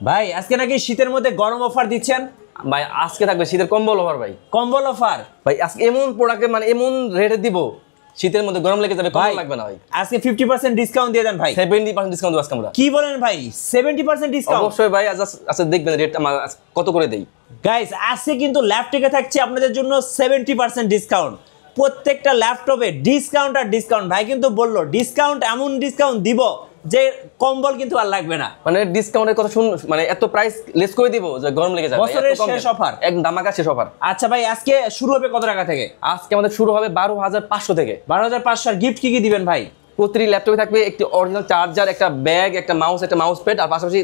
ভাই আজকে নাকি শীতের মধ্যে গরম অফার দিচ্ছেন। ভাই আজকে থাকবে শীতের কম্বল অফার ভাই। কম্বল অফার ভাই আজকে এমন প্রোডাক্টে মানে এমন রেটে দিব, শীতের মধ্যে গরম লেগে যাবে, কম্বল লাগবে না ভাই। আজকে 50% ডিসকাউন্ট দিয়ে দেন ভাই। 70% ডিসকাউন্ট দিব আজকে আমরা। কি বলেন ভাই, 70% ডিসকাউন্ট? অবশ্যই ভাই, আচ্ছা দেখবেন রেট আমরা কত করে দেই। গাইস আজকে কিন্তু ল্যাপটপে থাকছে আপনাদের জন্য 70% ডিসকাউন্ট। প্রত্যেকটা ল্যাপটপে ডিসকাউন্ট আর ডিসকাউন্ট। ভাই কিন্তু বললো ডিসকাউন্ট, এমন ডিসকাউন্ট দিব যে কম্বল কিন্তু আর লাগবে না। মানে ডিসকাউন্টের কথা শুন, মানে এত প্রাইস লেস করে দিব যে গরম লেগে যাবে। বছরের শেষ অফার, একদম ধামাকা শেষ অফার। আচ্ছা ভাই আজকে শুরু হবে কত টাকা থেকে? আজকে আমাদের শুরু হবে 12,500 থেকে। 12,500। আর গিফট কি কি দিবেন ভাই? প্রতিটি ল্যাপটপে থাকবে একটি অরিজিনাল চার্জার, একটা ব্যাগ, একটা মাউস প্যাড, আর পাশাপাশি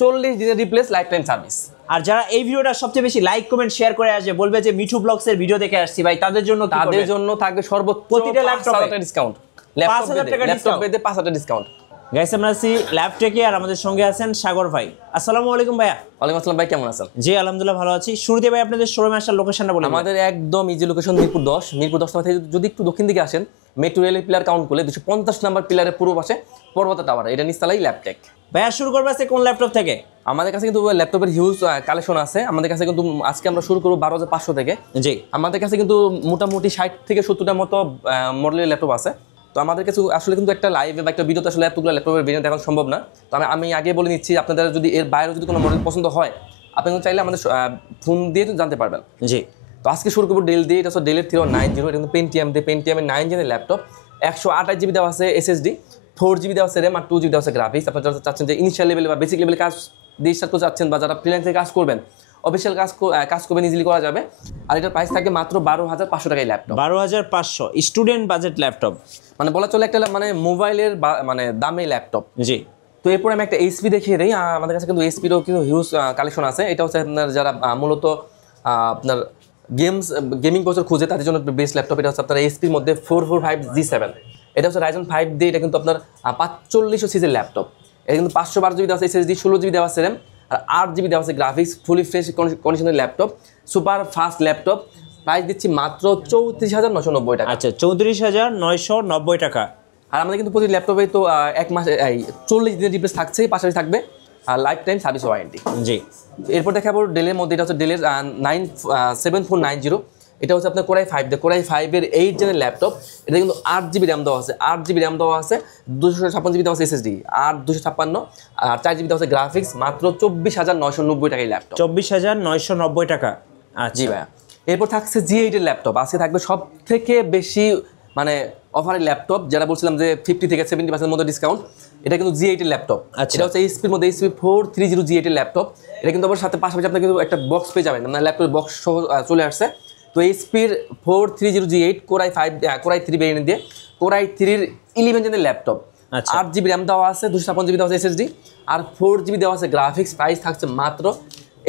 40 দিনের রিপ্লেস লাইফ টাইম সার্ভিস। আর যারা এই ভিডিওটা সবচেয়ে বেশি লাইক কমেন্ট শেয়ার করে আসবে, বলবে যে মিঠু ব্লগস এর ভিডিও দেখে আসছি ভাই, তাদের জন্য থাকবে সর্বোচ্চ প্রতিটা ল্যাপটপে ডিসকাউন্ট। 5,000 টাকা ল্যাপটপ বেদে 5,000 ডিসকাউন্ট। গাইস আমরা আছি ল্যাপটেকে, আর আমাদের সঙ্গে আছেন সাগর ভাই। আসসালামু আলাইকুম ভাইয়া। ওয়ালাইকুম আসসালাম ভাই, কেমন আছেন? জি আলহামদুলিল্লাহ ভালো আছি। শুরুতে ভাই আপনাদের শোরুমে আসার লোকেশনটা বলুন। আমাদের একদম ইজি লোকেশন মিরপুর 10 থেকে যদি একটু দক্ষিণ দিকে আসেন, মেট্রো রেলের পিলার কাউন্ট করলে 250 নাম্বার পিলারের পূর্ব পাশে পর্বত টাওয়ার, এটা নিচতলাই ল্যাপটেক। ভাইয়া শুরু করবো আজকে কোন ল্যাপটপ থেকে? আমাদের কাছে কিন্তু ল্যাপটপের হিউজ কালেকশন আছে। আমাদের কাছে কিন্তু আজকে আমরা শুরু করবো 12,500 থেকে। জি, আমাদের কাছে কিন্তু মোটামুটি 60 থেকে 70টার মতো মডেলের ল্যাপটপ আছে। তো আমাদের কাছে আসলে কিন্তু একটা লাইভে বা একটা ভিডিওতে আসলে এতগুলো ল্যাপটপের ভেরিয়েন্ট দেখানো সম্ভব না। তো আমি আগে বলে নিচ্ছি, আপনাদের যদি এর বাইরে যদি কোনো মডেল পছন্দ হয়, আপনি কিন্তু চাইলে আমাদের ফোন দিয়ে জানতে পারবেন। জি, তো আজকে শুরু করবো ডেল দিয়ে। এটা হচ্ছে ডেলের 3090, এটা কিন্তু পেন্টিয়ামের 9 জেনের ল্যাপটপ। 128 GB দেওয়া আছে SSD, 4 GB দেওয়া আছে র্যাম, আর 2 GB দেওয়া আছে গ্রাফিক্স। আপনারা যারা চাচ্ছেন যে ইনিশিয়াল লেভেলে বা বেসিক লেভেলে কাজ দিয়ে স্টার্ট করতে চাচ্ছেন, বা যারা ফ্রিল্যান্সে কাজ করবেন, অফিসিয়াল কাজ করবেন, ইজিলি করা যাবে। আর এটার প্রাইস থাকে মাত্র 12,500 টাকায় ল্যাপটপ। 12,500 স্টুডেন্ট বাজেট ল্যাপটপ, মানে বলা চলে একটা মানে মোবাইলের মানে দামে ল্যাপটপ। জি। তো এরপর আমি একটা এইচপি দেখিয়ে দিই। আমাদের কাছে কিন্তু এইচপিরও কিন্তু হিউজ কালেকশন আছে। এটা হচ্ছে আপনার যারা মূলত আপনার গেমিং প্রসেসর খুঁজে, তাদের জন্য বেস্ট ল্যাপটপ। এটা হচ্ছে আপনার এইচপির মধ্যে 445G7। এটা হচ্ছে Ryzen 5 দিয়ে, এটা কিন্তু আপনার 4500 সিরিজের ল্যাপটপ। এটা কিন্তু 512 GB দেওয়া আছে SSD, 16 GB দেওয়া আছে র্যাম, আর 8 GB দেওয়া আছে গ্রাফিক্স। ফুলি ফ্রেশ কন্ডিশনের laptop, super fast laptop. Price দিচ্ছি মাত্র 34,990 টাকা। আচ্ছা, 34,990 টাকা। আর আমাদের কিন্তু প্রতি ল্যাপটপে তো 1 মাস 40 দিনের রিপ্লেস থাকছেই, পাশাপাশি থাকবে আর লাইফ টাইম সার্ভিস ওয়ারেন্টি। জি। এরপর দেখাবো ডেলের মধ্যে। এটা হচ্ছে ডেলের 7490। এটা হচ্ছে আপনার কোরাই 5 এর 8 জেনের ল্যাপটপ। এটা কিন্তু 8 GB র্যাম দেওয়া আছে, 8 GB র্যাম দেওয়া আছে, 256 GB দেওয়া আছে SSD, আর 256 আর 4 GB দেওয়া আছে গ্রাফিক্স। মাত্র 24,990 টাকায় ল্যাপটপ। 24,990 টাকা। জি ভাইয়া। এরপর থাকছে G8 এর ল্যাপটপ। আজকে থাকবে সব থেকে বেশি মানে অফারের ল্যাপটপ, যারা বলছিলাম যে 50 থেকে 70% মতো ডিসকাউন্ট। এটা কিন্তু G8 এর ল্যাপটপ। এটা হচ্ছে এইচপির মধ্যে HP 430 G8 এর ল্যাপটপ। এটা কিন্তু আবার সাথে পাশাপাশি আপনার কিন্তু একটা বক্স পেয়ে যাবেন, মানে ল্যাপটপের বক্স সহ চলে আসছে। তো এইচপির 430 G8 কোরাই 3 ভেরিয়েন্ট দিয়ে, কোরাই 3 11 জেনের ল্যাপটপ। 8 GB র্যাম দেওয়া আছে, 256 GB দেওয়া আছে SSD, আর 4 GB দেওয়া আছে গ্রাফিক্স। প্রাইস থাকছে মাত্র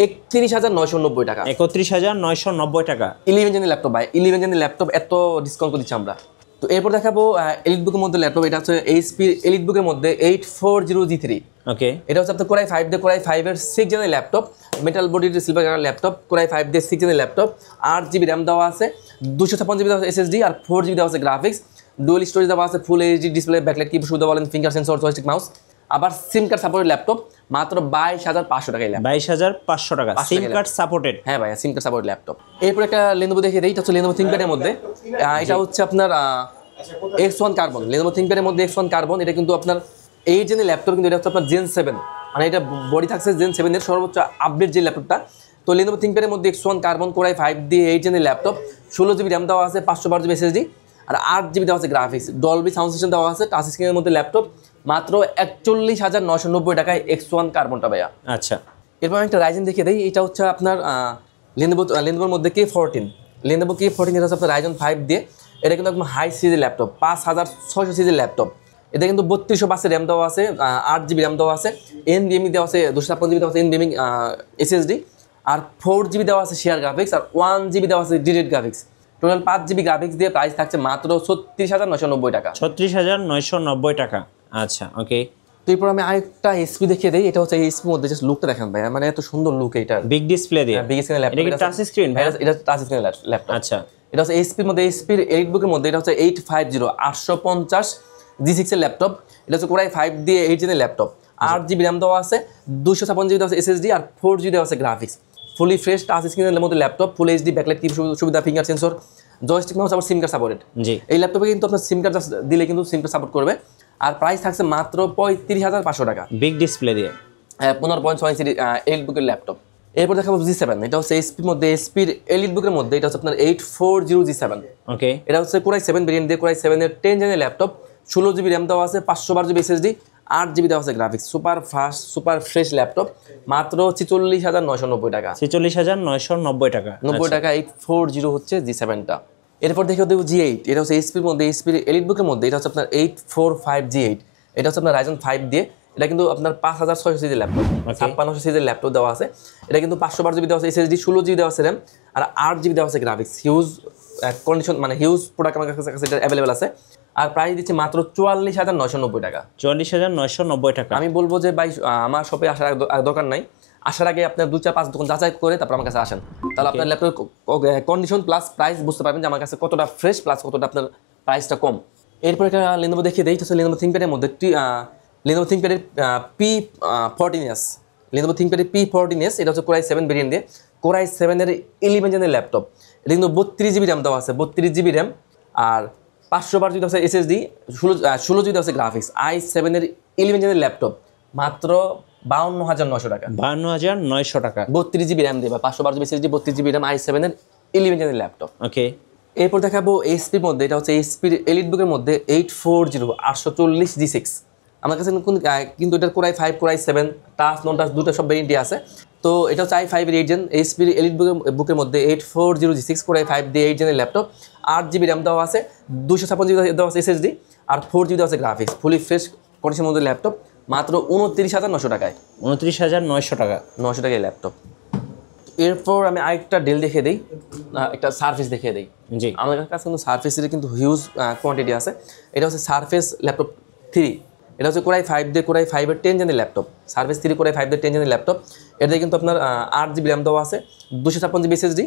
31,990 টাকা। 31,990 টাকা। 11 জেনের ল্যাপটপ ভাই, 11 জেনের ল্যাপটপ এত ডিসকাউন্ট করে দিচ্ছি আমরা। তো এরপর দেখাবো এলিটবুকের মধ্যে ল্যাপটপ। এটা হচ্ছে এইচপি এলিটবুকের মধ্যে 840G3। ওকে। এটা হচ্ছে আপনার কোরাই 5 এর 6 জেনের ল্যাপটপ, মেটাল বডির সিলভার কালার ল্যাপটপ। কোরাই 5 দিয়ে 6 জেনের ল্যাপটপ, 8 GB র্যাম দেওয়া আছে, 256 GB দেওয়া আছে SSD, আর 4 GB দেওয়া আছে গ্রাফিক্স। ডুয়াল স্টোরেজ দেওয়া আছে, ফুল এইচডি ডিসপ্লে, ব্যাকলাইট, কি সুবিধা বলেন, ফিঙ্গার সেন্সর, জয়স্টিক মাউস, আবার সিম কার্ড সাপোর্টেড ল্যাপটপ। মাত্র 22,500 টাকায় ল্যাপটপ। 22,500 টাকা সিম কার্ড সাপোর্টেড। হ্যাঁ ভাই, সিম কার্ড সাপোর্টেড ল্যাপটপ। এরপর একটা লেনোভো দেখে দিই। এটা হচ্ছে লেনোভো থিংকপ্যাডের মধ্যে। এটা হচ্ছে আপনার X1 কার্বন। লেনোভো থিংকপ্যাডের মধ্যে X1 কার্বন। এটা কিন্তু আপনার 8 জেনের ল্যাপটপ, কিন্তু এটা হচ্ছে আপনার Gen 7, মানে এটা বডি থাকছে Gen 7 এর সর্বোচ্চ আপডেট যে ল্যাপটপটা। তো লেনোভো থিংকপ্যাডের মধ্যে X1 কার্বন, কোরাই 5 দিয়ে 8 জেনের ল্যাপটপ, 16 GB র্যাম দেওয়া আছে, 512 GB SSD, আর 8 GB দেওয়া আছে গ্রাফিক্স। ডলবি সাউন্ড সিস্টেম দেওয়া আছে, টাচ স্ক্রিনের মধ্যে ল্যাপটপ। মাত্র 41,990 টাকায় X1 কার্বনটা ভাইয়া। আচ্ছা। এরপর একটা রাইজেন দেখিয়ে দেয়। এটা হচ্ছে আপনার লেনোভোর মধ্যে K14। লেনোভো K14 এটা হচ্ছে আপনার Ryzen 5 দিয়ে। এটা কিন্তু একদম হাই সিরিজের ল্যাপটপ, 5600 সিরিজের ল্যাপটপ। এটা কিন্তু 3200 র্যাম দেওয়া আছে, 8 GB র্যাম দেওয়া আছে, NVMe দেওয়া আছে, 256 GB দেওয়া আছে NVMe SSD, আর 4 GB দেওয়া আছে শেয়ার গ্রাফিক্স, আর 1 GB দেওয়া আছে direct graphics. Total 5 GB graphics দিয়ে প্রাইস থাকছে মাত্র 36,990 টাকা। 36,990 টাকা। আচ্ছা, ওকে। তো এরপর আমি আরেকটা এইচপি দেখিয়ে দিই। এটা হচ্ছে এইচপির মধ্যে জাস্ট লুকটা দেখেন ভাই, মানে এত সুন্দর লুক এইটার। বিগ ডিসপ্লে দিয়ে, বিগ স্ক্রিন ল্যাপটপ। এটা কি টাচ স্ক্রিন ভাই? এটা টাচ স্ক্রিন ল্যাপটপ। আচ্ছা। এটা হচ্ছে এইচপির মধ্যে এইচপির এলিটবুকের মধ্যে। এটা হচ্ছে 850 850 G6 এর ল্যাপটপ। এটা হচ্ছে কোরাই 5 দিয়ে 8 জেনের ল্যাপটপ। 8 GB র্যাম দেওয়া আছে, 256 GB দেওয়া আছে SSD, আর 4 GB দেওয়া আছে গ্রাফিক্স। ফুলি ফ্রেশ টাচ স্ক্রিনের মধ্যে ল্যাপটপ, ফুল HD ব্যাকলাইট কি সুবিধা, ফিঙ্গার সেন্সর, জয়স্টিক মাউস, আবার সিম কার্ড সাপোর্টেড। জি এই ল্যাপটপে কিন্তু আপনার সিম কার্ড দিলে কিন্তু সিম কার্ড সাপোর্ট করবে। আর প্রাইস থাকছে মাত্র 35,500 টাকা, বিগ ডিসপ্লে দিয়ে। 15.6 ইঞ্চি এলিট বুকের ল্যাপটপ। এরপর দেখাবো G7, এটা হচ্ছে এসপির মধ্যে, এসপির এলিট বুকের মধ্যে, এটা হচ্ছে আপনার 840G7। ওকে এটা হচ্ছে কোরাই 7 ভেরিয়েন্ট দিয়ে, কোরাই 7 এর 10 জেনের ল্যাপটপ, 16 GB র্যাম দেওয়া আছে, 512 GB SSD, 8 GB দেওয়া আছে graphics. Super fast super fresh laptop, মাত্র 46,990 টাকা। 46,990 টাকা। 90 টাকা 840 হচ্ছে G7টা। এরপর দেখে দেবো G8, এটা হচ্ছে এসপির মধ্যে, এসপির এলিট বুকের মধ্যে, এটা হচ্ছে আপনার 845G8। এটা হচ্ছে আপনার Ryzen 5 দিয়ে, এটা কিন্তু আপনার 5600 সিরিজের ল্যাপটপ, 5600 সিরিজের ল্যাপটপ দেওয়া আছে। এটা কিন্তু 512 GB দেওয়া আছে SSD, 16 GB দেওয়া আছে র্যাম, আর 8 GB দেওয়া আছে গ্রাফিক্স। হিউজ কন্ডিশন, মানে হিউজ প্রোডাক্ট আমার কাছে এটা অ্যাভেলেবেল আছে। আর প্রাইস দিচ্ছে মাত্র 44,990 টাকা। 44,990 টাকা। আমি বলবো যে ভাই আমার শপে আসার দরকার নাই, আসার আগে আপনার 2-4-5 দোকান যাচাই করে তারপর আমার কাছে আসেন, তাহলে আপনার ল্যাপটপ কন্ডিশন প্লাস প্রাইস বুঝতে পারবেন যে আমার কাছে কতটা ফ্রেশ প্লাস কতটা আপনার প্রাইসটা কম। এরপর একটা Lenovo দেখিয়ে দেই, হচ্ছে Lenovo ThinkPad এর মধ্যে, Lenovo ThinkPad এর P14s, Lenovo ThinkPad এর P14s। এটা হচ্ছে কোরাই 7 ভেরিয়েন্ট দিয়ে, কোরাই 7 এর 11 জেনের ল্যাপটপ। এটা কিন্তু 32 GB র্যাম দেওয়া আছে, 32 GB র্যাম, আর 512 GB আছে SSD, 16 GB আছে গ্রাফিক্স। i7 এর 11 জেনের ল্যাপটপ, মাত্র 52,900 টাকা। 52,900 টাকা। 32 GB র্যাম দিয়ে বা 512 GB SSD, 32 GB RAM, i7 এর 11 জেনের ল্যাপটপ। ওকে এরপর দেখাবো এইচপির মধ্যে, এটা হচ্ছে এইচপির এলিট বুকের মধ্যে 840 আমার কাছে কিন্তু এটার কোরাই 5 কোরাই 7 টাচ নন টাচ দুটো সব ভেরিয়েন্টই আছে। তো এটা হচ্ছে i5 এর 8 জেন, এইচপির এলিট বুকের মধ্যে 840G6 কোরাই 5 দিয়ে 8 জেনের ল্যাপটপ, 8 GB র্যাম দেওয়া আছে, 256 GB দেওয়া আছে SSD, আর 4 GB দেওয়া আছে গ্রাফিক্স। ফুলি ফ্রেশ কন্ডিশনের মধ্যে ল্যাপটপ, মাত্র 29,900 টাকায়। 29,900 টাকা। 900 টাকায় ল্যাপটপ। এরপর আমি আরেকটা ডেল দেখিয়ে দিই, একটা সারফেস দেখিয়ে দিই। জি আমাদের কাছে কিন্তু সারফেসের কিন্তু হিউজ কোয়ান্টিটি আছে। এটা হচ্ছে সারফেস ল্যাপটপ 3, এটা হচ্ছে কোরাই 5 দিয়ে, কোরাই 5 এর 10 জেনের ল্যাপটপ, সারফেস 3 কোরাই 5 দিয়ে 10 জেনের ল্যাপটপ। এটাতে কিন্তু আপনার 8 GB র্যাম দেওয়া আছে, 256 GB SSD,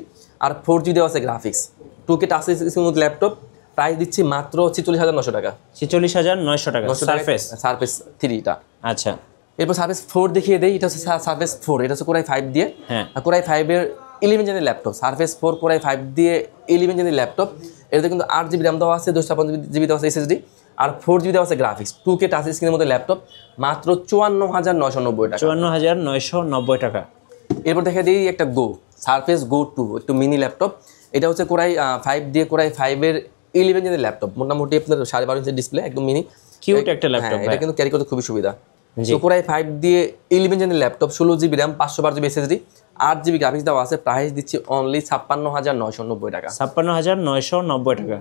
আর 4 GB দেওয়া আছে graphics. 2K touch screen laptop, price দিচ্ছি মাত্র 46,900 টাকা। 46,900 টাকা সারফেস 3টা। আচ্ছা এরপর সারফেস 4 দেখিয়ে দেই, এটা হচ্ছে সারফেস 4, এটা হচ্ছে কোরাই 5 দিয়ে, হ্যাঁ কোরাই 5 এর 11 জেনের ল্যাপটপ, সারফেস 4 কোরাই 5 দিয়ে 11 জেনের ল্যাপটপ। এটাতে কিন্তু 8 GB র্যাম দেওয়া আছে, 256 GB দেওয়া আছে SSD, আর 4 GB দেওয়া আছে গ্রাফিক্স। 2K টাচ স্ক্রিনের মধ্যে ল্যাপটপ, মাত্র 54,990 টাকা। 54,990 টাকা। এরপর দেখা দিই একটা সারফেস গো 2, একটু মিনি ল্যাপটপ। এটা হচ্ছে কোরাই 5 দিয়ে, কোরাই 5 এর 11 জেনের ল্যাপটপ, মোটামুটি আপনার 12.5 ইঞ্চি ডিসপ্লে, একদম মিনি, কিউট একটা ল্যাপটপ। এটা কিন্তু ক্যারি করতে খুবই সুবিধা। কোরাই 5 দিয়ে 11 জেনের laptop, 16 GB RAM, 512 GB SSD, 8 GB graphics দেওয়া আছে। প্রাইস দিচ্ছি অনলি 56,990 টাকা। 56,990 টাকা।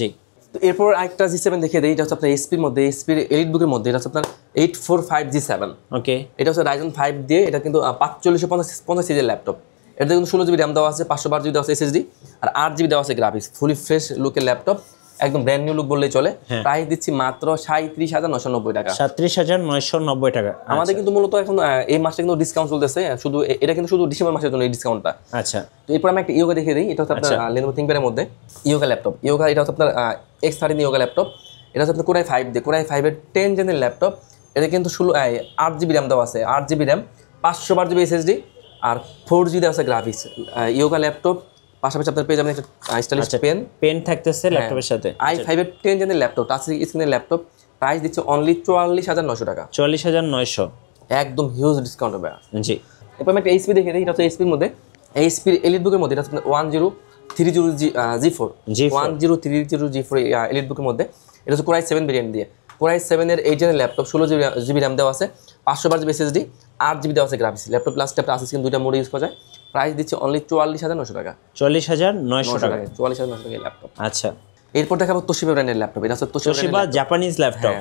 জি তো এরপর আরেকটা G7 দেখিয়ে দেই, এটা হচ্ছে আপনার এসপির মধ্যে, এসপির এলিট বুকের মধ্যে, এটা হচ্ছে আপনার 845G7। ওকে এটা হচ্ছে Ryzen 5 দিয়ে, এটা কিন্তু 4550 সিরিজের ল্যাপটপ। এটাতে কিন্তু 16 GB র্যাম দেওয়া আছে, 512 GB দেওয়া আছে SSD, আর 8 GB দেওয়া আছে গ্রাফিক্স। ফুলি ফ্রেশ লুকের ল্যাপটপ, একদম ব্র্যান্ড নিউ লুক বললেই চলে। প্রাইস দিচ্ছি মাত্র 37,990 টাকা। 37,990 টাকা। আমাদের কিন্তু মূলত এখন এই মাসে কিন্তু ডিসকাউন্ট চলতেছে, শুধু এটা কিন্তু শুধু ডিসেম্বর মাসের জন্য এই ডিসকাউন্টটা। আচ্ছা তো এরপর আমি একটা ইয়োগা দেখিয়ে দিই, এটা হচ্ছে আপনার Lenovo ThinkPad এর মধ্যে ইয়োগা ল্যাপটপ। ইয়োগা এটা হচ্ছে আপনার X13 ইয়োগা ল্যাপটপ। এটা হচ্ছে আপনার কোরাই 5 দিয়ে, কোরাই 5 এর 10 জেনের ল্যাপটপ। এটা কিন্তু 8 GB র্যাম দেওয়া আছে, 8 GB র্যাম, 512 GB SSD, আর 4 GB দেওয়া আছে গ্রাফিক্স। ইয়োগা ল্যাপটপ, পাশাপাশি আপনার পেয়ে যাবেন একটা স্টাইলিশ পেন থাকতেছে ল্যাপটপের সাথে। i5 এর 10 জেনের ল্যাপটপ, টাচ স্ক্রিনের ল্যাপটপ। প্রাইস দিচ্ছে অনলি 44,900 টাকা। 44,900 একদম হিউজ ডিসকাউন্ট হবে। জি এরপর আমি একটা এইচপি দেখে দিই, এটা হচ্ছে এইচপির মধ্যে, এইচপির এলিট বুকের মধ্যে, এটা হচ্ছে 1030G4, 1030G4 এলিট বুকের মধ্যে। এটা হচ্ছে কোরাই 7 ভেরিয়েন্ট দিয়ে, কোরাই 7 এর 8 জেনের ল্যাপটপ, 16 GB র্যাম দেওয়া আছে, 512 GB SSD, 8 GB দেওয়া আছে graphics. Laptop plus touch screen দুইটা মোডে ইউজ করা যায়। প্রাইস দিচ্ছে অনলি 44,900 টাকা। 44,900 টাকা। 44,900 টাকা ল্যাপটপ। আচ্ছা এরপর দেখাবো তোশিবা ব্র্যান্ডের ল্যাপটপ। এটা হচ্ছে তোশিবা জাপানিজ ল্যাপটপ।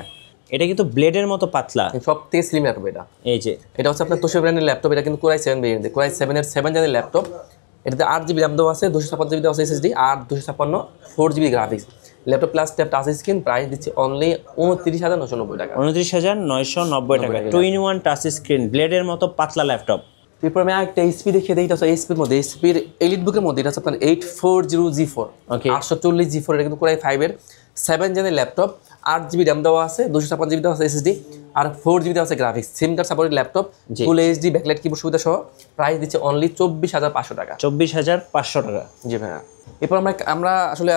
এটা কিন্তু ব্লেডের মতো পাতলা, সব থেকে স্লিম ল্যাপটপ এটা। এই যে এটা হচ্ছে আপনার তোশিবা ব্র্যান্ডের ল্যাপটপ। এটা কিন্তু কোরাই 7 ভেরিয়েন্ট, কোরাই 7 এর 7 জেনের ল্যাপটপ। এটাতে 8 GB র্যাম দেওয়া আছে, 256 GB দেওয়া আছে SSD, আর 256 4 GB graphics. Laptop plus touch screen. Price দিচ্ছে অনলি 29,990 টাকা। 29,990 টাকা। 2-in-1 টাচ স্ক্রিন, ব্লেডের মতো পাতলা ল্যাপটপ। এরপর আমি একটা এইচপি দেখিয়ে দিই, এটা হচ্ছে এইচপির মধ্যে, এইচপির এলিট বুকের মধ্যে। এটা হচ্ছে আপনার 840G4, 840G4। এটা কিন্তু কোরাই 5 এর 7 জেনের ল্যাপটপ, 8 GB র্যাম দেওয়া আছে, 256 GB দেওয়া আছে SSD, আর 4 GB দেওয়া আছে graphics. SIM card supported laptop, full HD backlight keyboard সুবিধা সহ, প্রাইস দিচ্ছে অনলি 24,500 টাকা। 24,500 টাকা। জি ভাইয়া। এরপর আমরা আসলে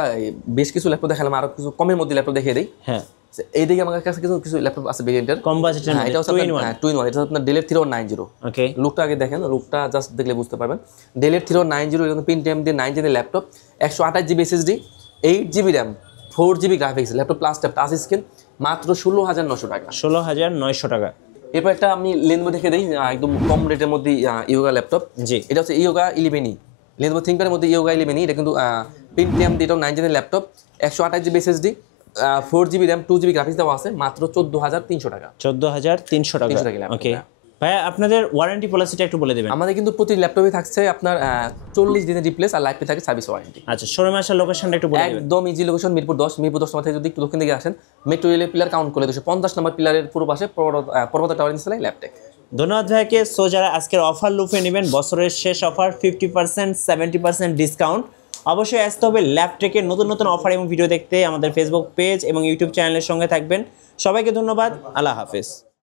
বেশ কিছু ল্যাপটপ দেখালাম, আরো কিছু কমের মধ্যে ল্যাপটপ দেখিয়ে দিই। হ্যাঁ, এইদিকে আমার কাছে কিছু ল্যাপটপ আছে ভেরিয়েন্টের কম বাজেটের মধ্যে এটা হচ্ছে 2 in 1, এটা হচ্ছে আপনার ডেলের 3190। ওকে, লুকটা আগে দেখেন, লুকটা জাস্ট দেখলে বুঝতে পারবেন। ডেলের 3190 এর Pentium দিয়ে 9 জেনের laptop, 128 GB SSD, 8 GB RAM, 4 GB graphics, laptop plus touch screen, মাত্র 16,900 টাকা। 16,900 টাকা। এরপর একটা আমি লেনোভো দেখে দিই, একদম কম রেটের মধ্যে ইয়োগা ল্যাপটপ। জি, এটা হচ্ছে ইয়োগা 11E, লেনোভো থিংকপ্যাডের মধ্যে ইয়োগা 11E। এটা কিন্তু Pentium দিয়ে 9 জেনের laptop, 128 GB SSD, 4 GB RAM, 2 GB graphics দেওয়া আছে, মাত্র 14,300 টাকা। 14,300 টাকা। 300 টাকা ওকে ভাইয়া, আপনাদের ওয়ারেন্টি পলিসিটা একটু বলে দেবেন। আমাদের কিন্তু প্রতি ল্যাপটপে থাকছে আপনার 40 দিনের রিপ্লেস, আর লাইফে থাকে সার্ভিস ওয়ারেন্টি। আচ্ছা, শোরুমে আসার লোকেশনটা একটু বলে দেবেন। একদম ইজি লোকেশন মিরপুর 10 নম্বর থেকে যদি একটু দক্ষিণ দিকে আসেন, মেট্রো রেলের পিলার কাউন্ট করলে 250 নম্বর পিলারের পূর্ব পাশে পর্বত টাওয়ার ইনস্টলাই ল্যাপটেক। ধন্যবাদ ভাইয়াকে। সো যারা আজকের অফার লুফে নেবেন, বছরের শেষ অফার 50%, 70% ডিসকাউন্ট, অবশ্যই আসতে হবে ল্যাপটেকের নতুন নতুন অফার এবং ভিডিও দেখতে আমাদের ফেসবুক পেজ এবং ইউটিউব চ্যানেলের সঙ্গে থাকবেন। সবাইকে ধন্যবাদ, আল্লাহ হাফেজ।